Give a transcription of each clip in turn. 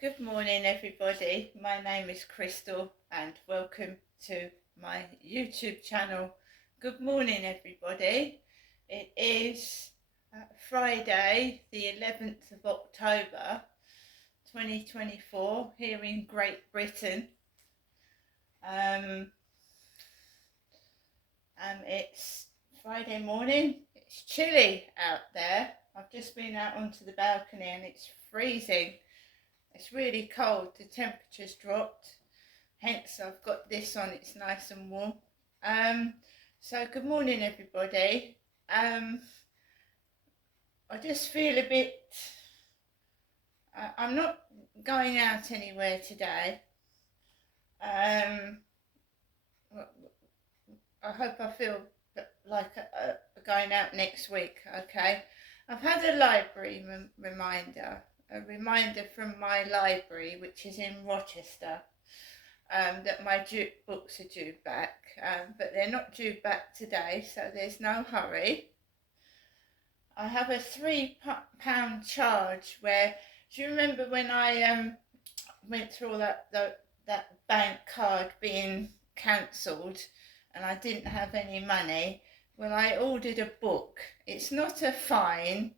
Good morning, everybody. My name is Crystal, and welcome to my YouTube channel. Good morning, everybody. It is Friday, the 11th of October 2024, here in Great Britain. It's Friday morning. It's chilly out there. I've just been out onto the balcony and it's freezing. It's really cold. The temperature's dropped. Hence, I've got this on. It's nice and warm. So good morning, everybody. I just feel a bit. I'm not going out anywhere today. I hope I feel like going out next week. Okay. I've had a library reminder. A reminder from my library, which is in Rochester, that my books are due back, but they're not due back today, so there's no hurry. I have a £3 charge where, do you remember when I went through all that bank card being cancelled and I didn't have any money? Well, I ordered a book. It's not a fine.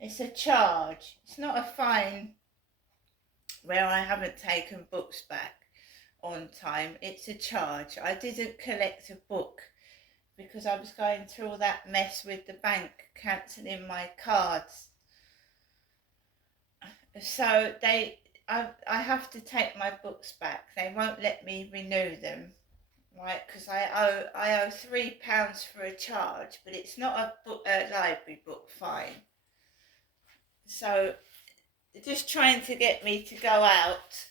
It's a charge. It's not a fine where I haven't taken books back on time. It's a charge. I didn't collect a book because I was going through all that mess with the bank cancelling my cards. So I have to take my books back. They won't let me renew them, right? Because I owe £3 for a charge, but it's not a library book fine. So they're just trying to get me to go out,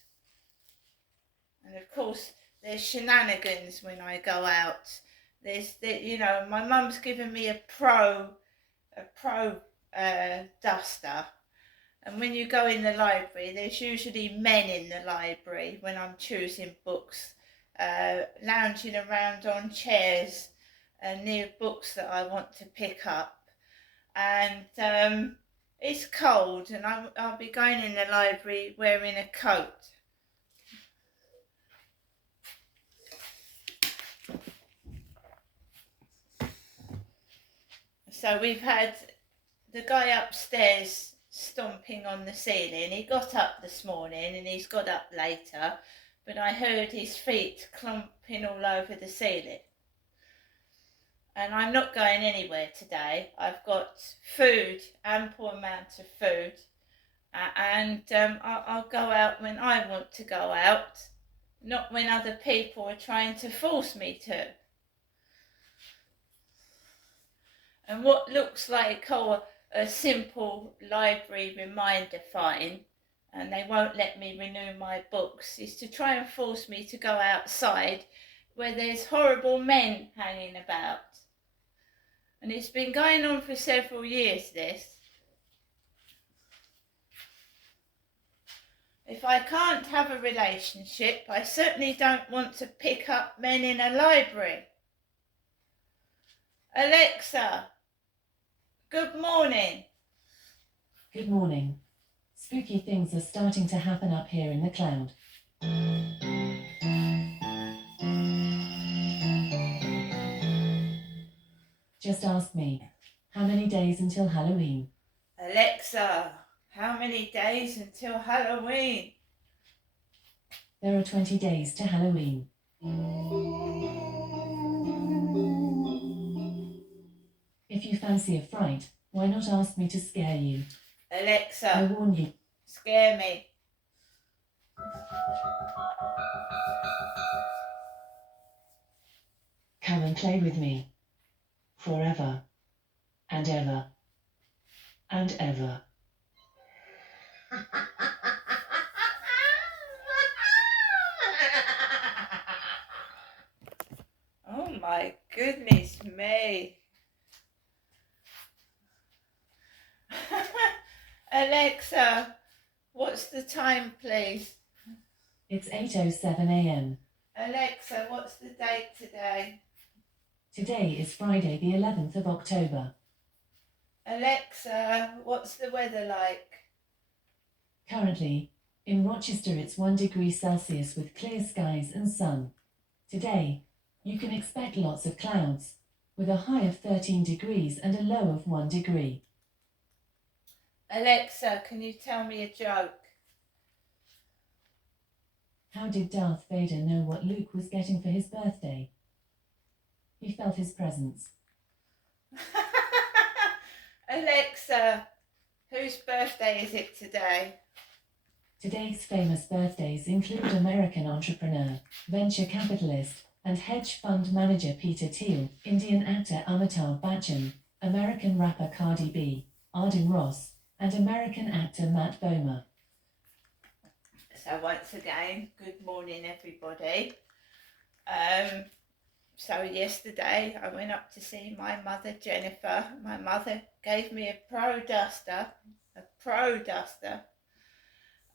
and of course there's shenanigans when I go out. My mum's given me a pro duster, and when you go in the library, there's usually men in the library when I'm choosing books, lounging around on chairs near books that I want to pick up, and it's cold, and I'll be going in the library wearing a coat. So we've had the guy upstairs stomping on the ceiling. He got up this morning and he's got up later, but I heard his feet clumping all over the ceiling. And I'm not going anywhere today. I've got food, ample amount of food, and I'll go out when I want to go out, not when other people are trying to force me to. And what looks like a simple library reminder fine, and they won't let me renew my books, is to try and force me to go outside where there's horrible men hanging about. And it's been going on for several years, this. If I can't have a relationship, I certainly don't want to pick up men in a library. Alexa, good morning. Good morning. Spooky things are starting to happen up here in the cloud. Just ask me, how many days until Halloween? Alexa, how many days until Halloween? There are 20 days to Halloween. If you fancy a fright, why not ask me to scare you? Alexa, I warn you. Scare me. Come and play with me. Forever. And ever. And ever. Oh my goodness me. Alexa, what's the time, please? It's 8:07 a.m. Alexa, what's the date today? Today is Friday the 11th of October. Alexa, what's the weather like? Currently, In Rochester, it's 1 degree Celsius with clear skies and sun. Today, you can expect lots of clouds, with a high of 13 degrees and a low of 1 degree. Alexa, can you tell me a joke? How did Darth Vader know what Luke was getting for his birthday? He felt his presence. Alexa, whose birthday is it today? Today's famous birthdays include American entrepreneur, venture capitalist, and hedge fund manager Peter Thiel, Indian actor Amitabh Bachchan, American rapper Cardi B, Arden Ross, and American actor Matt Bomer. So once again, good morning everybody. So yesterday I went up to see my mother Jennifer. My mother gave me a Pro Duster.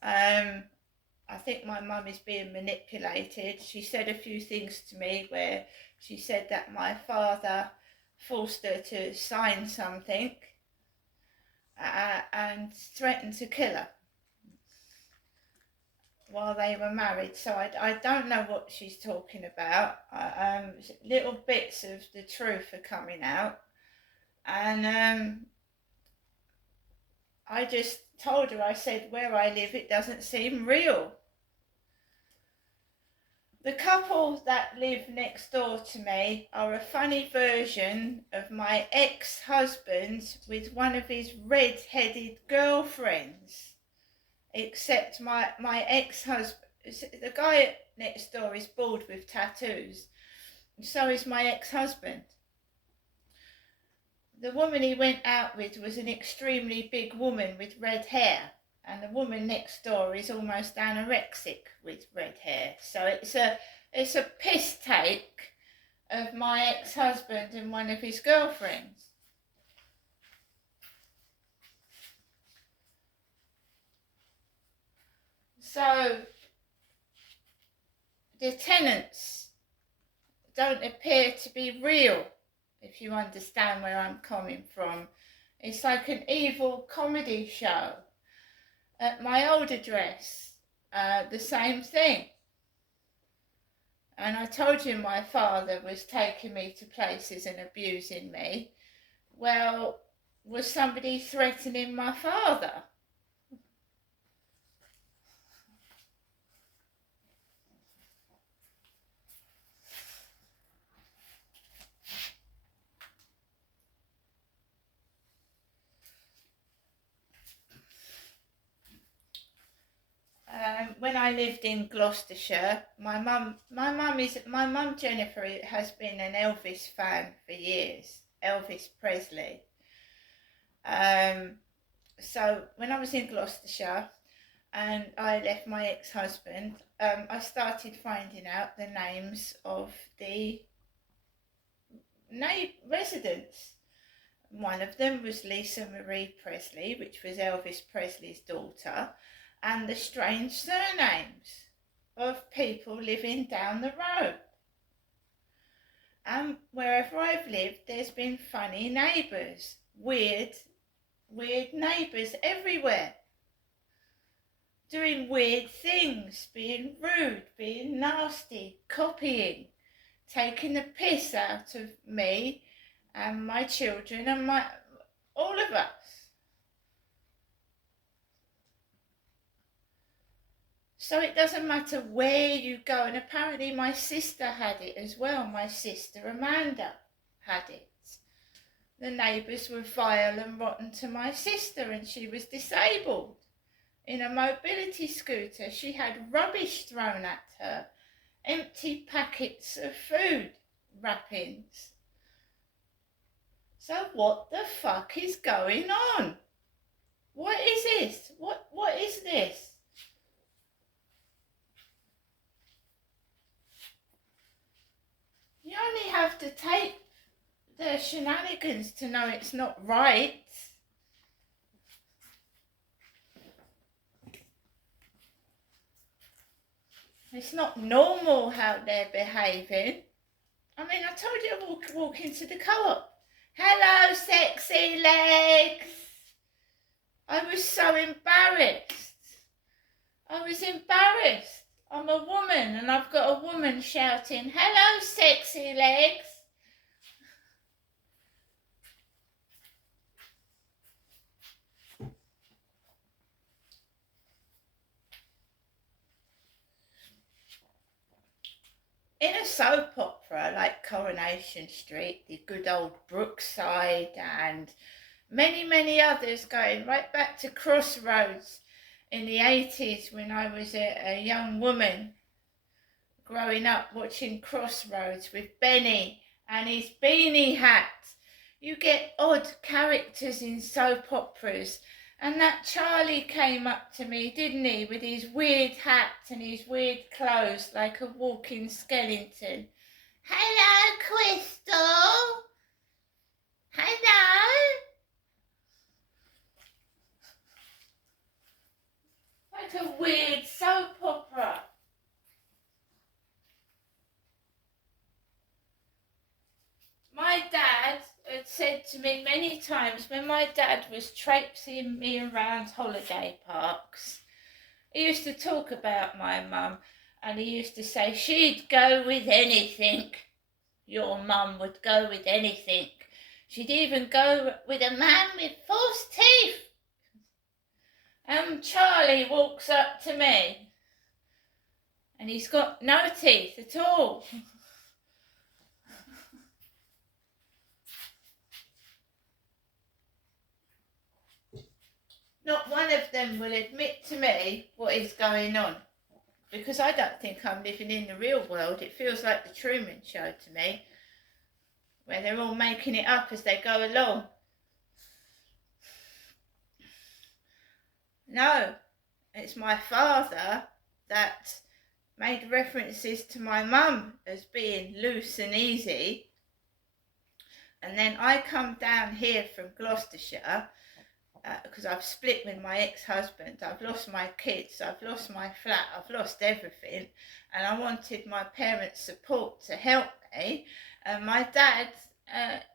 I think my mum is being manipulated. She said a few things to me where she said that my father forced her to sign something and threatened to kill her while they were married. So I don't know what she's talking about. Little bits of the truth are coming out, and I just told her, I said, where I live it doesn't seem real. The couple that live next door to me are a funny version of my ex-husband with one of his red-headed girlfriends. Except my ex-husband, the guy next door is bald with tattoos, and so is my ex-husband. The woman he went out with was an extremely big woman with red hair, and the woman next door is almost anorexic with red hair. So it's a piss take of my ex-husband and one of his girlfriends. So the tenants don't appear to be real, if you understand where I'm coming from. It's like an evil comedy show. At my old address, the same thing. And I told you my father was taking me to places and abusing me. Well, was somebody threatening my father? When I lived in Gloucestershire, my mum Jennifer has been an Elvis fan for years, Elvis Presley. So when I was in Gloucestershire and I left my ex-husband, I started finding out the names of the residents. One of them was Lisa Marie Presley, which was Elvis Presley's daughter, and the strange surnames of people living down the road. And wherever I've lived, there's been funny neighbours, weird neighbours everywhere, doing weird things, being rude, being nasty, copying, taking the piss out of me and my children and all of us. So it doesn't matter where you go, and apparently my sister had it as well. My sister Amanda had it. The neighbours were vile and rotten to my sister, and she was disabled in a mobility scooter. She had rubbish thrown at her, empty packets of food wrappings. So what the fuck is going on? What is this? What is this? You only have to tape the shenanigans to know it's not right. It's not normal how they're behaving. I mean, I told you to walk into the co-op. Hello, sexy legs. I was so embarrassed. I I was embarrassed. I'm a woman and I've got a woman shouting, "Hello, sexy legs." In a soap opera like Coronation Street, the good old Brookside, and many, many others, going right back to Crossroads in the 80s when I was a young woman growing up watching Crossroads with Benny and his beanie hat. You get odd characters in soap operas. And that Charlie came up to me, didn't he, with his weird hat and his weird clothes like a walking skeleton. "Hello, Crystal. Hello." Like a weird soap opera. My dad had said to me many times when my dad was traipsing me around holiday parks, he used to talk about my mum and he used to say she'd go with anything. Your mum would go with anything. She'd even go with a man with false teeth. Charlie walks up to me and he's got no teeth at all. Not one of them will admit to me what is going on, because I don't think I'm living in the real world. It feels like the Truman Show to me, where they're all making it up as they go along. No, it's my father that made references to my mum as being loose and easy. And then I come down here from Gloucestershire because I've split with my ex-husband. I've lost my kids, I've lost my flat, I've lost everything. And I wanted my parents' support to help me. And my dad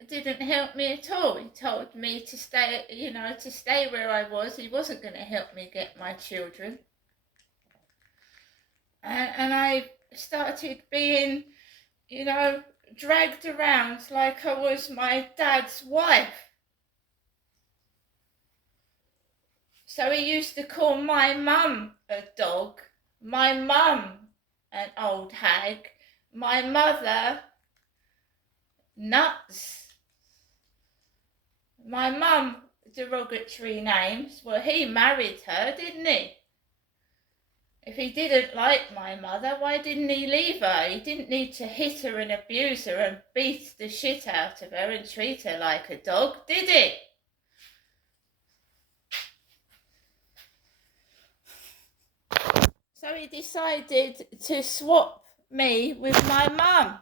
didn't help me at all. He told me to stay, to stay where I was. He wasn't going to help me get my children. And I started being, dragged around like I was my dad's wife. So he used to call my mum a dog, my mum an old hag, my mother nuts. My mum, derogatory names. Well, he married her, didn't he? If he didn't like my mother, why didn't he leave her? He didn't need to hit her and abuse her and beat the shit out of her and treat her like a dog, did he? So he decided to swap me with my mum.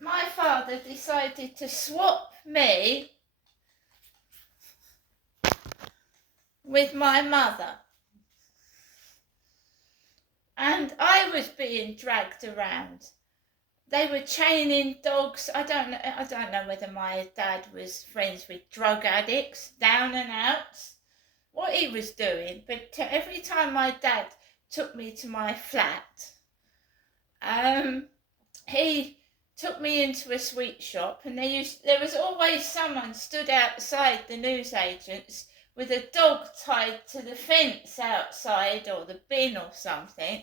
My father decided to swap me with my mother. And I was being dragged around. They were chaining dogs. I don't know whether my dad was friends with drug addicts, down and outs, what he was doing. But every time my dad took me to my flat, he took me into a sweet shop, and there was always someone stood outside the newsagents with a dog tied to the fence outside, or the bin or something.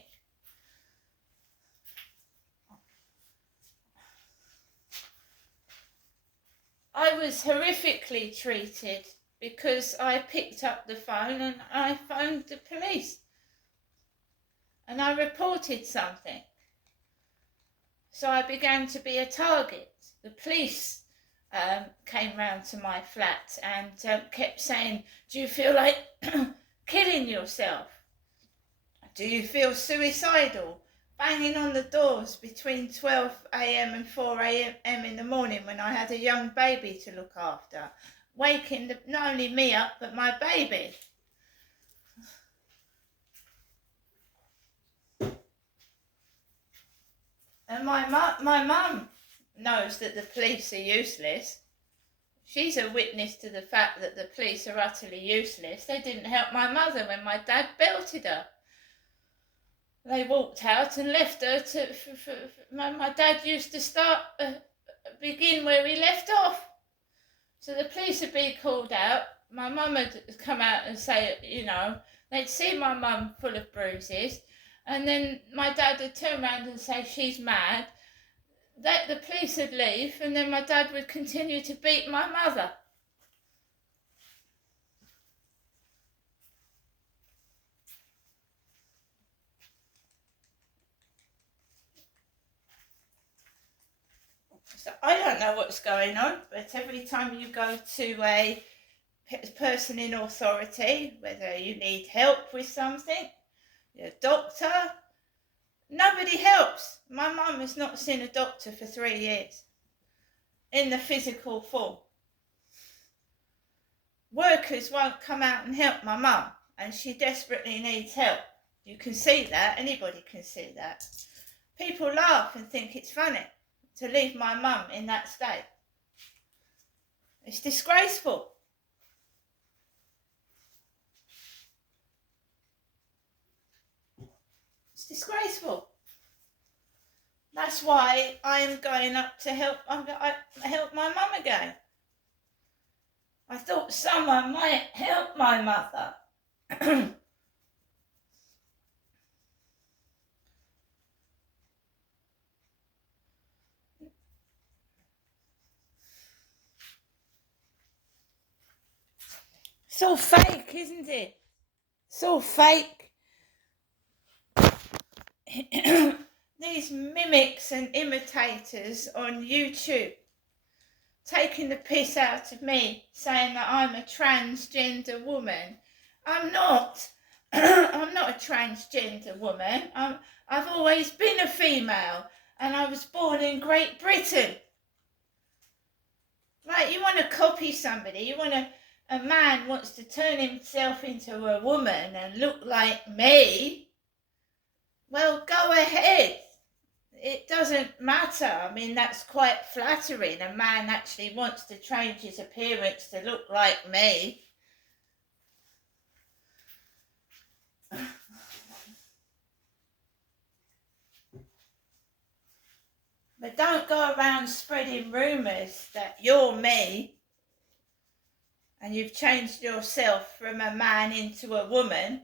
I was horrifically treated because I picked up the phone and I phoned the police and I reported something. So I began to be a target. The police came round to my flat and kept saying, "Do you feel like killing yourself? Do you feel suicidal?" Banging on the doors between 12 a.m. and 4 a.m. in the morning when I had a young baby to look after, waking not only me up but my baby. And my mum knows that the police are useless. She's a witness to the fact that the police are utterly useless. They didn't help my mother when my dad belted her. They walked out and left her my dad used to begin where he left off. So the police would be called out. My mum would come out and say, they'd see my mum full of bruises, and then my dad would turn around and say, she's mad. The police would leave, and then my dad would continue to beat my mother. So I don't know what's going on, but every time you go to a person in authority, whether you need help with something, you're a doctor, nobody helps. My mum has not seen a doctor for 3 years in the physical form. Workers won't come out and help my mum, and she desperately needs help. You can see that, anybody can see that. People laugh and think it's funny to leave my mum in that state. It's disgraceful. It's disgraceful. That's why I am going up to help my mum again. I thought someone might help my mother. It's all fake, isn't it? It's all fake. These mimics and imitators on YouTube taking the piss out of me, saying that I'm a transgender woman. I'm not. I'm not a transgender woman. I've always been a female, and I was born in Great Britain. Right, you want to copy somebody, a man wants to turn himself into a woman and look like me, well, go ahead. It doesn't matter. I mean, that's quite flattering. A man actually wants to change his appearance to look like me. But don't go around spreading rumours that you're me and you've changed yourself from a man into a woman,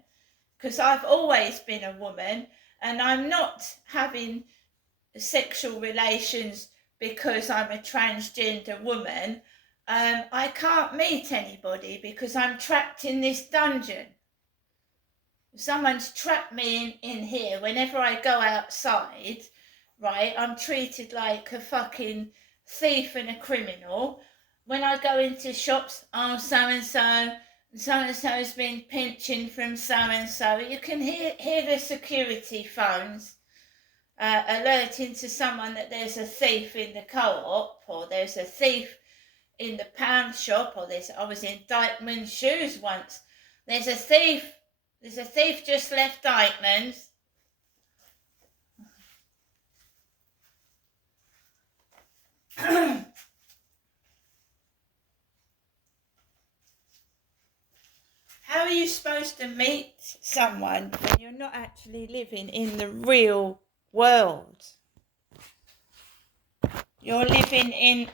because I've always been a woman, and I'm not having sexual relations because I'm a transgender woman. I can't meet anybody because I'm trapped in this dungeon. Someone's trapped me in here. Whenever I go outside, right, I'm treated like a fucking thief and a criminal. When I go into shops, oh, so-and-so's been pinching from so-and-so. You can hear the security phones alerting to someone that there's a thief in the co-op, or there's a thief in the pound shop, or I was in Dykeman's shoes once. There's a thief just left Dykeman's. How are you supposed to meet someone when you're not actually living in the real world? You're living in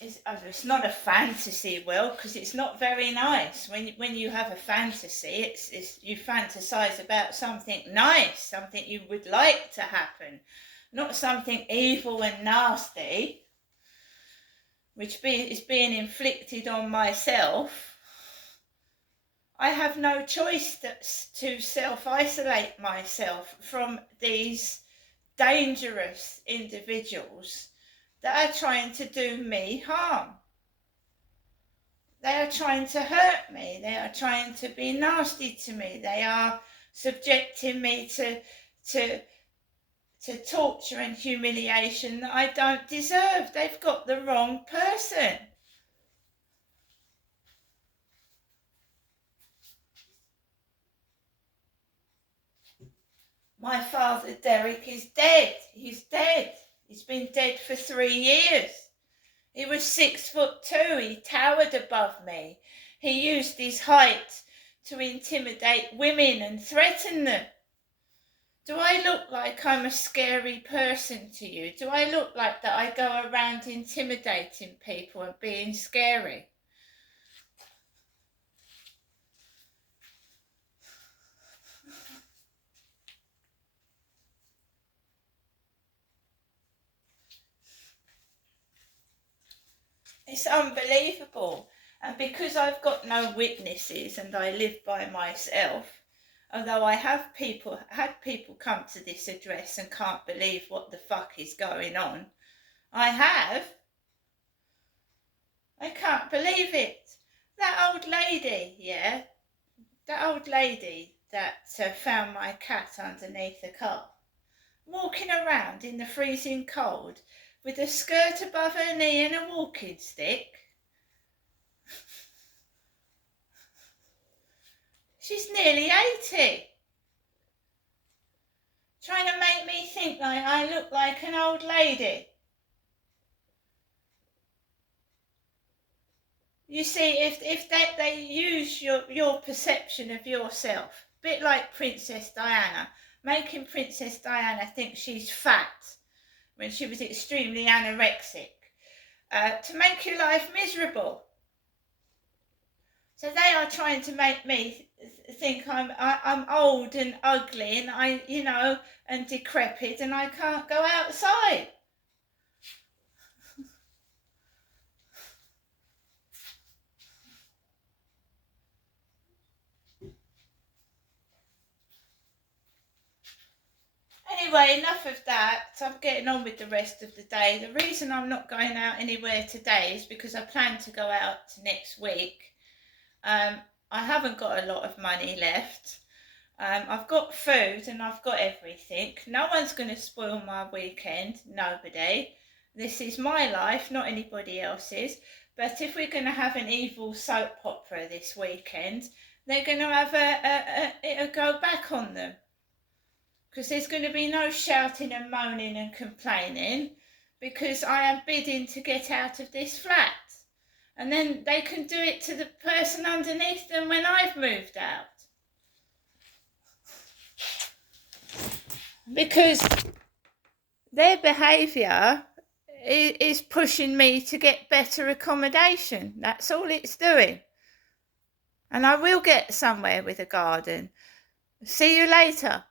it's not a fantasy world, because it's not very nice. When you have a fantasy, it's you fantasize about something nice, something you would like to happen, not something evil and nasty, which is being inflicted on myself. I have no choice to self-isolate myself from these dangerous individuals that are trying to do me harm. They are trying to hurt me. They are trying to be nasty to me. They are subjecting me to torture and humiliation that I don't deserve. They've got the wrong person. My father, Derek, is dead. He's dead. He's been dead for 3 years. He was 6'2". He towered above me. He used his height to intimidate women and threaten them. Do I look like I'm a scary person to you? Do I look like that I go around intimidating people and being scary? It's unbelievable. And because I've got no witnesses and I live by myself, although I have had people come to this address and can't believe what the fuck is going on. I can't believe it. That old lady, yeah, that old lady that found my cat underneath the car, walking around in the freezing cold with a skirt above her knee and a walking stick. She's nearly 80. Trying to make me think like I look like an old lady. You see, if they use your perception of yourself, a bit like Princess Diana, making Princess Diana think she's fat when she was extremely anorexic, to make your life miserable. So they are trying to make me think I'm old and ugly and and decrepit and I can't go outside. Anyway, enough of that. I'm getting on with the rest of the day. The reason I'm not going out anywhere today is because I plan to go out next week. I haven't got a lot of money left. I've got food and I've got everything. No one's going to spoil my weekend. Nobody. This is my life, not anybody else's. But if we're going to have an evil soap opera this weekend, they're going to have it'll go back on them. Because there's going to be no shouting and moaning and complaining, because I am bidding to get out of this flat. And then they can do it to the person underneath them when I've moved out. Because their behaviour is pushing me to get better accommodation. That's all it's doing. And I will get somewhere with a garden. See you later.